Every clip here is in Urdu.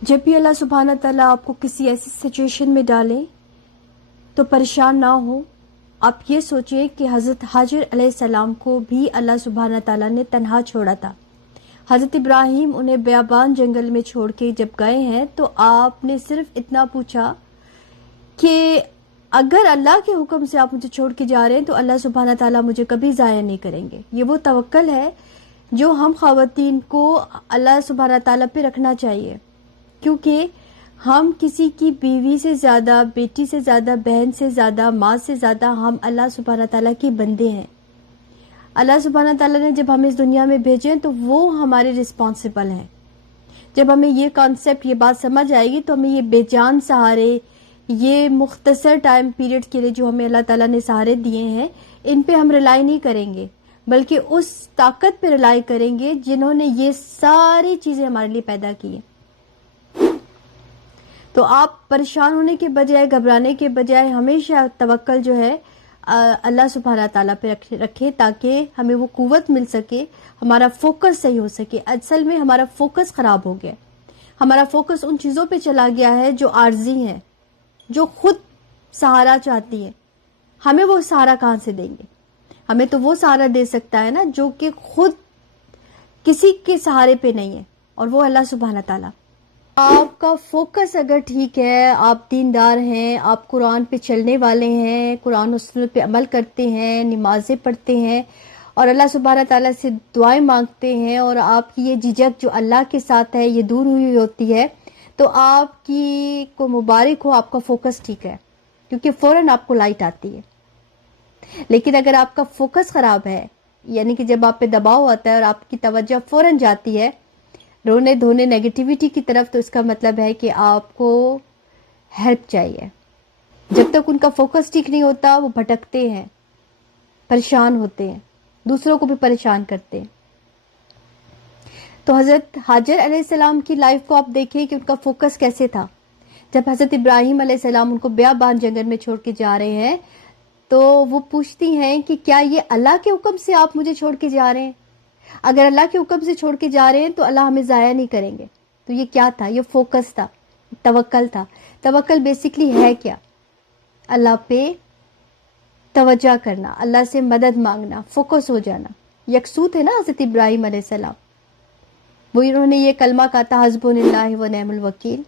جب بھی اللہ سبحانہ تعالیٰ آپ کو کسی ایسی سچویشن میں ڈالے تو پریشان نہ ہو. آپ یہ سوچئے کہ حضرت حاجر علیہ السلام کو بھی اللہ سبحانہ تعالیٰ نے تنہا چھوڑا تھا. حضرت ابراہیم انہیں بیابان جنگل میں چھوڑ کے جب گئے ہیں تو آپ نے صرف اتنا پوچھا کہ اگر اللہ کے حکم سے آپ مجھے چھوڑ کے جا رہے ہیں تو اللہ سبحانہ تعالیٰ مجھے کبھی ضائع نہیں کریں گے. یہ وہ توکل ہے جو ہم خواتین کو اللہ سبحانہ تعالیٰ پہ رکھنا چاہیے، کیونکہ ہم کسی کی بیوی سے زیادہ، بیٹی سے زیادہ، بہن سے زیادہ، ماں سے زیادہ ہم اللہ سبحانہ تعالیٰ کے بندے ہیں. اللہ سبحانہ تعالیٰ نے جب ہمیں اس دنیا میں بھیجے تو وہ ہمارے رسپانسبل ہیں. جب ہمیں یہ کانسیپٹ، یہ بات سمجھ آئے گی تو ہمیں یہ بے جان سہارے، یہ مختصر ٹائم پیریڈ کے لیے جو ہمیں اللہ تعالیٰ نے سہارے دیے ہیں، ان پہ ہم ریلائی نہیں کریں گے، بلکہ اس طاقت پہ ریلائی کریں گے جنہوں نے یہ ساری چیزیں ہمارے لیے پیدا کی ہیں. تو آپ پریشان ہونے کے بجائے، گھبرانے کے بجائے ہمیشہ توکل جو ہے اللہ سبحانہ تعالیٰ پہ رکھے تاکہ ہمیں وہ قوت مل سکے، ہمارا فوکس صحیح ہو سکے. اصل میں ہمارا فوکس خراب ہو گیا، ہمارا فوکس ان چیزوں پہ چلا گیا ہے جو عارضی ہیں، جو خود سہارا چاہتی ہیں. ہمیں وہ سہارا کہاں سے دیں گے؟ ہمیں تو وہ سہارا دے سکتا ہے نا جو کہ خود کسی کے سہارے پہ نہیں ہے، اور وہ اللہ سبحانہ تعالیٰ. آپ کا فوکس اگر ٹھیک ہے، آپ دیندار ہیں، آپ قرآن پہ چلنے والے ہیں، قرآن و سنت پہ عمل کرتے ہیں، نمازیں پڑھتے ہیں اور اللہ سبحانہ تعالیٰ سے دعائیں مانگتے ہیں، اور آپ کی یہ جھجک جو اللہ کے ساتھ ہے یہ دور ہوئی ہوتی ہے، تو آپ کی کو مبارک ہو، آپ کا فوکس ٹھیک ہے، کیونکہ فوراً آپ کو لائٹ آتی ہے. لیکن اگر آپ کا فوکس خراب ہے، یعنی کہ جب آپ پہ دباؤ آتا ہے اور آپ کی توجہ فوراً جاتی ہے رونے دھونے نیگیٹیوٹی کی طرف، تو اس کا مطلب ہے کہ آپ کو ہیلپ چاہیے. جب تک ان کا فوکس ٹھیک نہیں ہوتا وہ بھٹکتے ہیں، پریشان ہوتے ہیں، دوسروں کو بھی پریشان کرتے ہیں. تو حضرت حاجر علیہ السلام کی لائف کو آپ دیکھیں کہ ان کا فوکس کیسے تھا. جب حضرت ابراہیم علیہ السلام ان کو بیابان جنگل میں چھوڑ کے جا رہے ہیں تو وہ پوچھتی ہیں کہ کیا یہ اللہ کے حکم سے آپ مجھے چھوڑ کے جا رہے ہیں؟ اگر اللہ کے حکم سے چھوڑ کے جا رہے ہیں تو اللہ ہمیں ضائع نہیں کریں گے. تو یہ کیا تھا؟ یہ فوکس تھا، توکل تھا. توکل بیسیکلی ہے کیا؟ اللہ پہ توجہ کرنا، اللہ سے مدد مانگنا، فوکس ہو جانا. یکسو تھے نا حضرت ابراہیم علیہ السلام، وہ انہوں نے یہ کلمہ کہا تھا، حسبنا اللہ و نعم الوکیل.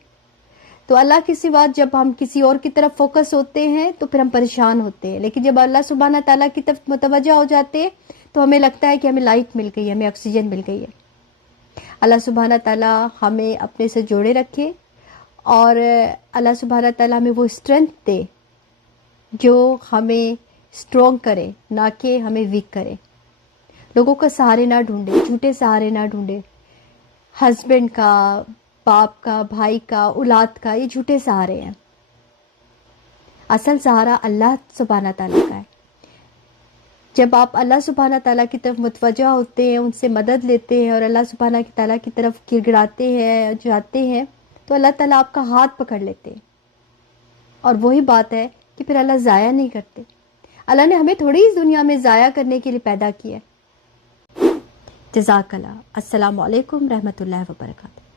تو اللہ کے سوا جب ہم کسی اور کی طرف فوکس ہوتے ہیں تو پھر ہم پریشان ہوتے ہیں، لیکن جب اللہ سبحانہ تعالیٰ کی طرف متوجہ ہو جاتے ہیں تو ہمیں لگتا ہے کہ ہمیں لائٹ مل گئی ہے، ہمیں آکسیجن مل گئی ہے. اللہ سبحانہ تعالیٰ ہمیں اپنے سے جوڑے رکھے، اور اللہ سبحانہ تعالیٰ ہمیں وہ اسٹرینتھ دے جو ہمیں اسٹرونگ کرے، نہ کہ ہمیں ویک کرے. لوگوں کا سہارے نہ ڈھونڈے، جھوٹے سہارے نہ ڈھونڈے. ہسبینڈ کا، باپ کا، بھائی کا، اولاد کا، یہ جھوٹے سہارے ہیں. اصل سہارا اللہ سبحانہ تعالیٰ کا ہے. جب آپ اللہ سبحانہ تعالیٰ کی طرف متوجہ ہوتے ہیں، ان سے مدد لیتے ہیں اور اللہ سبحانہ تعالیٰ کی طرف گر گڑاتے ہیں، جاتے ہیں، تو اللہ تعالیٰ آپ کا ہاتھ پکڑ لیتے ہیں. اور وہی بات ہے کہ پھر اللہ ضائع نہیں کرتے. اللہ نے ہمیں تھوڑی اس دنیا میں ضائع کرنے کے لیے پیدا کیا ہے. جزاک اللہ. السلام علیکم رحمۃ اللہ وبرکاتہ.